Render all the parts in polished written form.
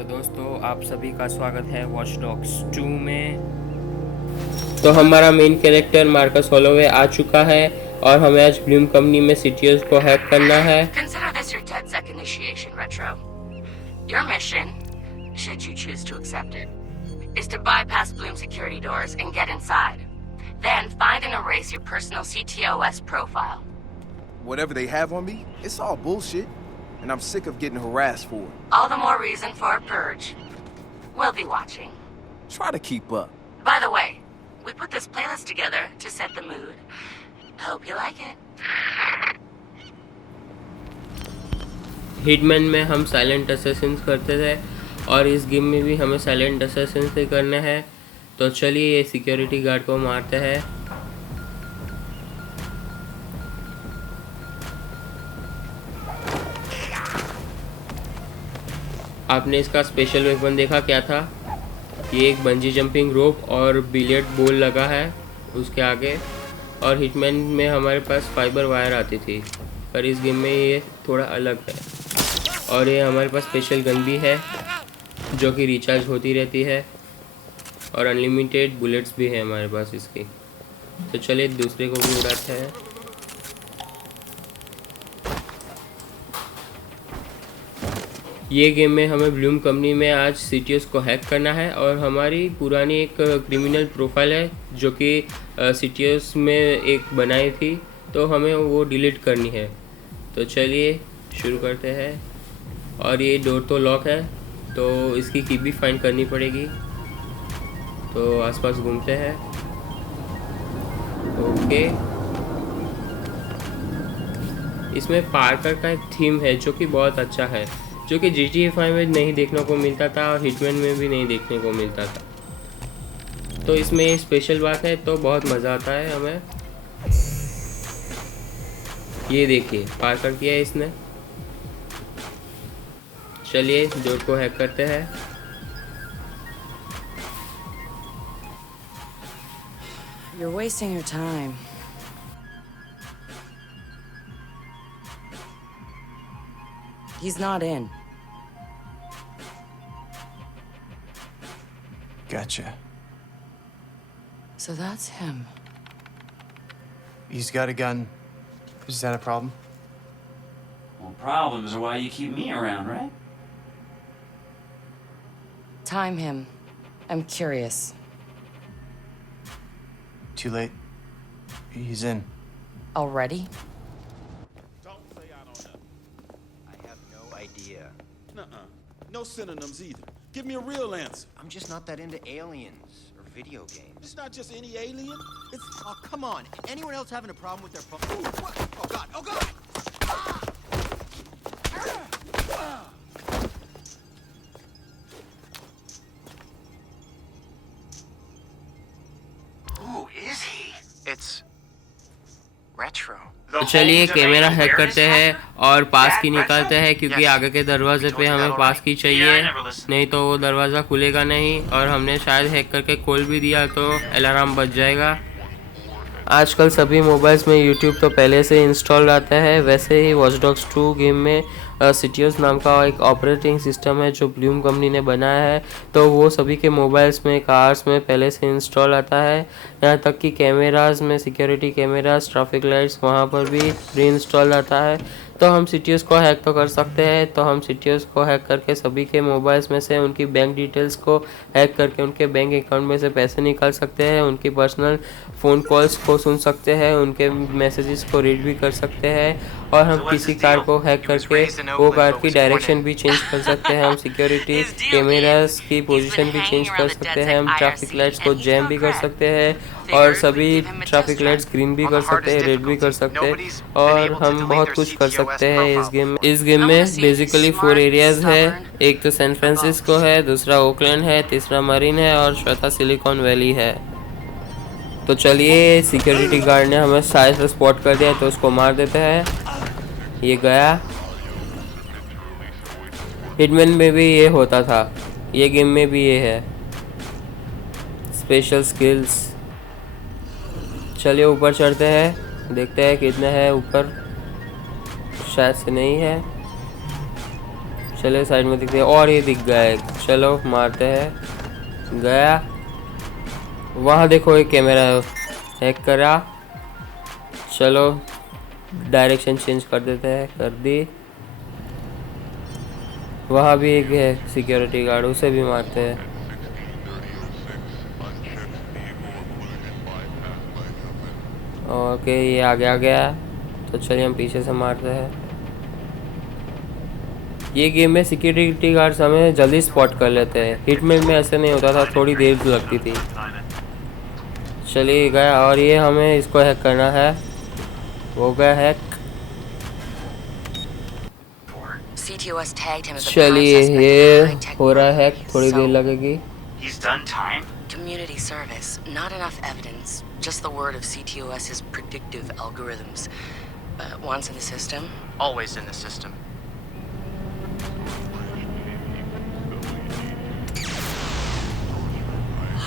तो दोस्तों आप सभी का स्वागत है वॉच डॉग्स 2 में। तो हमारा मेन कैरेक्टर मार्कस हॉलोवे आ चुका है और हमें आज ब्लूम कंपनी में सीटीओस को हैक करना है। Consider this your 10-second initiation, Retro. Your mission, should you choose to accept it, is to bypass Bloom security doors and get inside. Then find and erase your personal CTOS profile. Whatever they have on me, it's all bullshit, and I'm sick of getting harassed for it. All the more reason for a purge. We'll be watching. Try to keep up. By the way, we put this playlist together to set the mood. Hope you like it. Hitman में हम silent Assassin's करते थे और इस game में भी हमें silent Assassin's ही करने हैं। तो चलिए ये सिक्योरिटी गार्ड को मारते हैं। आपने इसका स्पेशल वेपन देखा क्या था? ये एक बंजी जंपिंग रोप और बिलियर्ड बॉल लगा है उसके आगे। और हिटमैन में हमारे पास फाइबर वायर आती थी, पर इस गेम में ये थोड़ा अलग है। और ये हमारे पास स्पेशल गन भी है जो कि रिचार्ज होती रहती है और अनलिमिटेड बुलेट्स भी है हमारे पास इसकी। तो चलिए दूसरे को भी उड़ाते हैं। ये गेम में हमें ब्लूम कंपनी में आज सीटीओस को हैक करना है और हमारी पुरानी एक क्रिमिनल प्रोफाइल है जो कि सीटीओस में एक बनाई थी, तो हमें वो डिलीट करनी है। तो चलिए शुरू करते हैं। और ये डोर तो लॉक है तो इसकी की भी फाइंड करनी पड़ेगी। तो आसपास घूमते हैं। ओके, इसमें पार्कर का एक थीम है जो कि बहुत अच्छा है, जो कि GTA 5 में नहीं देखने को मिलता था और हिटमैन में भी नहीं देखने को मिलता था। तो इसमें ये स्पेशल बात है, तो बहुत मज़ा आता है हमें। ये देखिए पार्कर किया है इसने। चलिए डोर को हैक करते हैं। You're wasting your time. He's not in. Gotcha. So that's him. He's got a gun. Is that a problem? Well, problems are why you keep me around, right? Time him. I'm curious. Too late. He's in. Already? Don't say I don't know. I have no idea. Nuh-uh. No synonyms either. Give me a real answer. I'm just not that into aliens or video games. It's not just any alien. It's Oh, come on. Anyone else having a problem with their phone? Ooh, what? Oh, God. Oh, God! Who is he? It's Retro. तो चलिए camera hack करते हैं और पास की निकालते हैं, क्योंकि आगे के दरवाजे पे हमें पास की चाहिए, नहीं तो वो दरवाज़ा खुलेगा नहीं। और हमने शायद हैक करके खोल भी दिया तो अलार्म बज जाएगा। आजकल सभी मोबाइल्स में यूट्यूब तो पहले से इंस्टॉल रहता है, वैसे ही वॉच डॉग्स 2 गेम में सीटीओस नाम का एक ऑपरेटिंग सिस्टम है जो ब्लूम कंपनी ने बनाया है। तो वो सभी के मोबाइल्स में, कार्स में पहले से इंस्टॉल आता है। यहाँ तक कि कैमरास में, सिक्योरिटी कैमरास, ट्रैफिक लाइट्स, वहाँ पर भी प्री इंस्टॉल आता है। तो हम सीटीओस को हैक तो कर सकते हैं। तो हम सीटीओस को हैक करके सभी के मोबाइल्स में से उनकी बैंक डिटेल्स को हैक करके उनके बैंक अकाउंट में से पैसे निकाल सकते हैं, उनकी पर्सनल फ़ोन कॉल्स को सुन सकते हैं, उनके मैसेजेस को रीड भी कर सकते हैं। और हम किसी कार को हैक करके वो कार की डायरेक्शन भी चेंज कर सकते हैं। हम सिक्योरिटी कैमरास की पोजीशन भी चेंज कर सकते हैं। हम ट्रैफिक लाइट्स को जैम भी कर सकते हैं और सभी ट्रैफिक लाइट्स ग्रीन भी कर सकते हैं, रेड भी कर सकते हैं। और हम बहुत कुछ कर सकते हैं इस गेम में। इस गेम में बेसिकली 4 एरियाज़ है। एक तो सैन फ्रांसिस्को है, दूसरा ओकलैंड है, तीसरा मरीन है और चौथा सिलिकॉन वैली है। तो चलिए सिक्योरिटी गार्ड ने हमें साइड से स्पॉट कर दिया, तो उसको मार देते हैं। ये गया। हिटमैन में भी ये होता था, ये गेम में भी ये है स्पेशल स्किल्स। चलिए ऊपर चढ़ते हैं, देखते हैं कितने हैं ऊपर। शायद से नहीं है, चले साइड में दिखते हैं और ये दिख गया एक। चलो मारते हैं। गया। वहाँ देखो एक कैमरा है, हैक करा। चलो डायरेक्शन चेंज कर देते हैं। कर दी। वहाँ भी एक है सिक्योरिटी गार्ड, उसे भी मारते हैं। ओके ये आगे आ गया, तो चलिए हम पीछे से मारते हैं। ये गेम में सिक्योरिटी गार्ड्स हमें जल्दी स्पॉट कर लेते हैं। हिटमैन में ऐसे नहीं होता था, थोड़ी देर लगती थी। चलिए गया, और ये हमें इसको हैक करना है। हो गया hack. CTOS tagged him as a prime चलिए suspect ये in a high-tech हो रहा है हैक, robbery. थोड़ी देर So, लगेगी। He's done time? community service, not enough evidence, just the word of CTOS's predictive algorithms. Once in the system, Always in the system.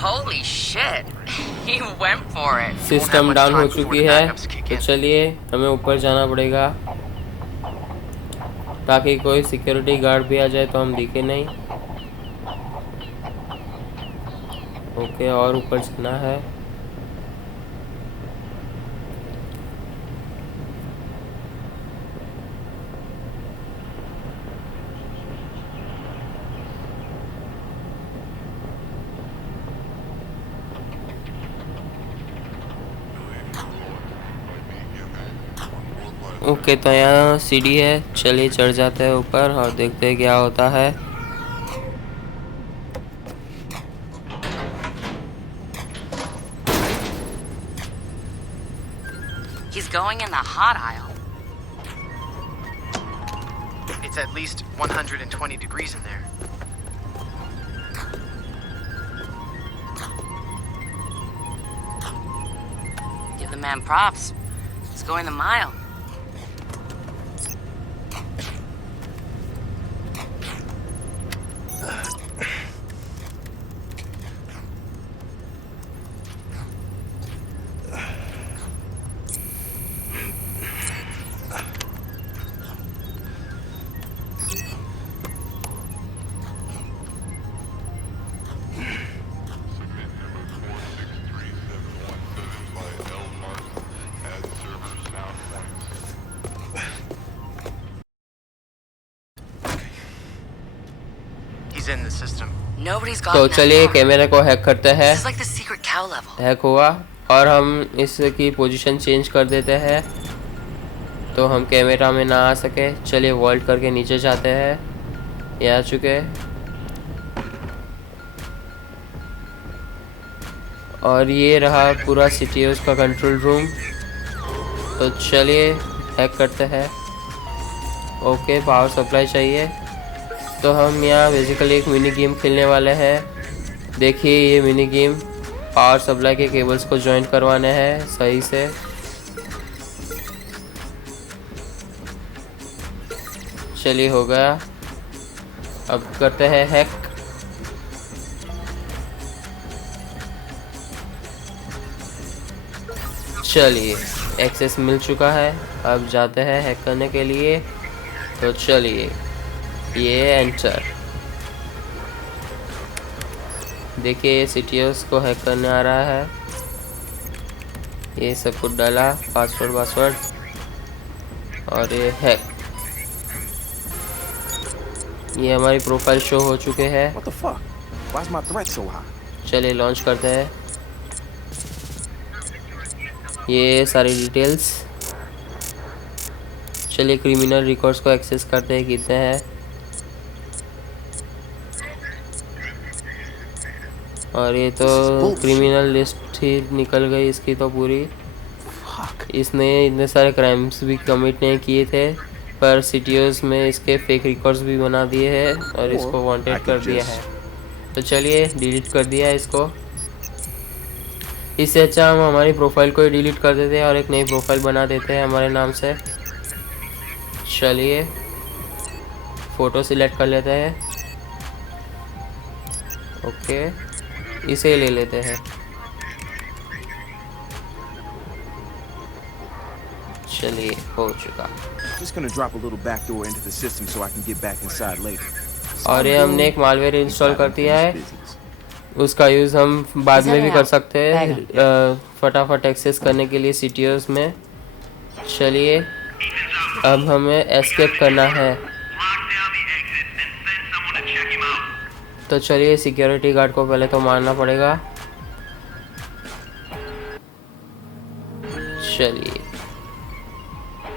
holy shit, he went for it. System down हो चुकी है, तो चलिए हमें ऊपर जाना पड़ेगा ताकि कोई सिक्योरिटी गार्ड भी आ जाए तो हम दिखे नहीं। ओके, और ऊपर जाना है। ओके, तो यहाँ सीढ़ी है। चलिए चढ़ जाते हैं ऊपर और देखते हैं क्या होता है। He's going in the hot aisle. It's at least 120 degrees in there. Give the man props. He's going the mile. He's in the system. Nobody's got तो that चलिए far. कैमरे को हैक करते हैं। This is like the secret cow level. Hack हुआ और हम इसकी पोजीशन चेंज कर देते हैं तो हम कैमरा में ना आ सके। चलिए वॉल्ट करके नीचे जाते हैं। ये आ चुके। और ये रहा पूरा CTOS का कंट्रोल रूम। तो चलिए हैक करते हैं। ओके, पावर सप्लाई चाहिए, तो हम यहाँ बेसिकली एक मिनी गेम खेलने वाले हैं। देखिए ये मिनी गेम, पावर सप्लाई के केबल्स को जॉइन करवाने हैं सही से। चलिए हो गया। अब करते हैं हैक। चलिए एक्सेस मिल चुका है। अब जाते हैं हैक करने के लिए। तो चलिए ये एंटर। देखिए CTOS को हैक करने आ रहा है। ये सब कुछ डाला, पासवर्ड और ये हैक। ये हमारी प्रोफाइल शो हो चुके हैं। What the fuck? Why's my threat so high? चलिए लॉन्च करते हैं। ये सारी डिटेल्स। चलिए क्रिमिनल रिकॉर्ड्स को एक्सेस करते हैं, कितने हैं। और ये तो क्रिमिनल लिस्ट ही निकल गई इसकी तो पूरी। इसने इतने सारे क्राइम्स भी कमिट नहीं किए थे, पर CTOS में इसके फेक रिकॉर्ड्स भी बना दिए हैं और इसको वांटेड कर दिया है। तो चलिए डिलीट कर दिया है इसको। इससे अच्छा हम हमारी प्रोफाइल को ही डिलीट कर देते हैं और एक नई प्रोफाइल बना देते हैं हमारे नाम से। चलिए फ़ोटो सिलेक्ट कर लेते हैं। ओके, इसे ले लेते हैं। चलिए हो चुका। Just gonna drop a little backdoor into the system so I can get back inside later. और ये हमने एक मालवेयर इंस्टॉल कर दिया है, उसका यूज़ हम बाद में भी कर सकते हैं फटाफट एक्सेस करने के लिए CTOs में। चलिए अब हमें एस्केप करना है, तो चलिए सिक्योरिटी गार्ड को पहले तो मारना पड़ेगा। चलिए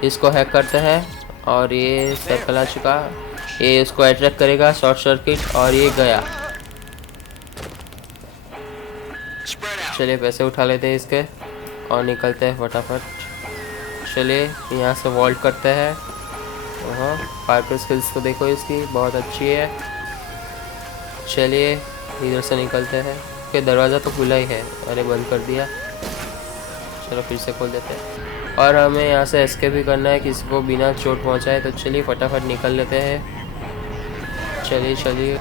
इसको हैक करते हैं और ये सर्कल आ चुका, ये इसको अट्रैक्ट करेगा शॉर्ट सर्किट और ये गया। चलिए पैसे उठा लेते हैं इसके और निकलते हैं फटाफट। चलिए यहाँ से वॉल्ट करते हैं। हाँ पार्कर स्किल्स को देखो, इसकी बहुत अच्छी है। चलिए इधर से निकलते हैं, कि दरवाज़ा तो खुला ही है, अरे बंद कर दिया। चलो फिर से खोल देते हैं और हमें यहाँ से एस्केप भी करना है किसी को बिना चोट पहुँचाए, तो चलिए फटाफट निकल लेते हैं। चलिए चलिए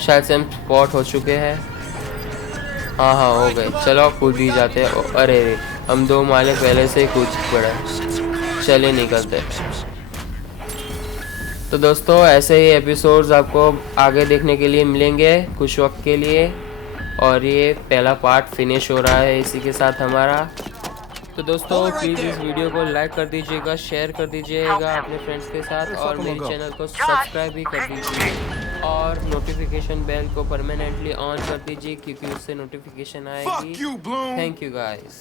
शायद से हम स्पॉट हो चुके हैं। हाँ हाँ हो गए, चलो कूद भी जाते हैं। अरे रे हम 2 माले पहले से ही कूद पड़े। चलिए निकलते हैं। तो दोस्तों ऐसे ही एपिसोड्स आपको आगे देखने के लिए मिलेंगे कुछ वक्त के लिए, और ये पहला पार्ट फिनिश हो रहा है इसी के साथ हमारा। तो दोस्तों प्लीज़ इस वीडियो को लाइक कर दीजिएगा, शेयर कर दीजिएगा अपने फ्रेंड्स के साथ, और मेरे चैनल को सब्सक्राइब भी कर दीजिए और नोटिफिकेशन बेल को परमानेंटली ऑन कर दीजिए क्योंकि उससे नोटिफिकेशन आएगी। Thank you guys.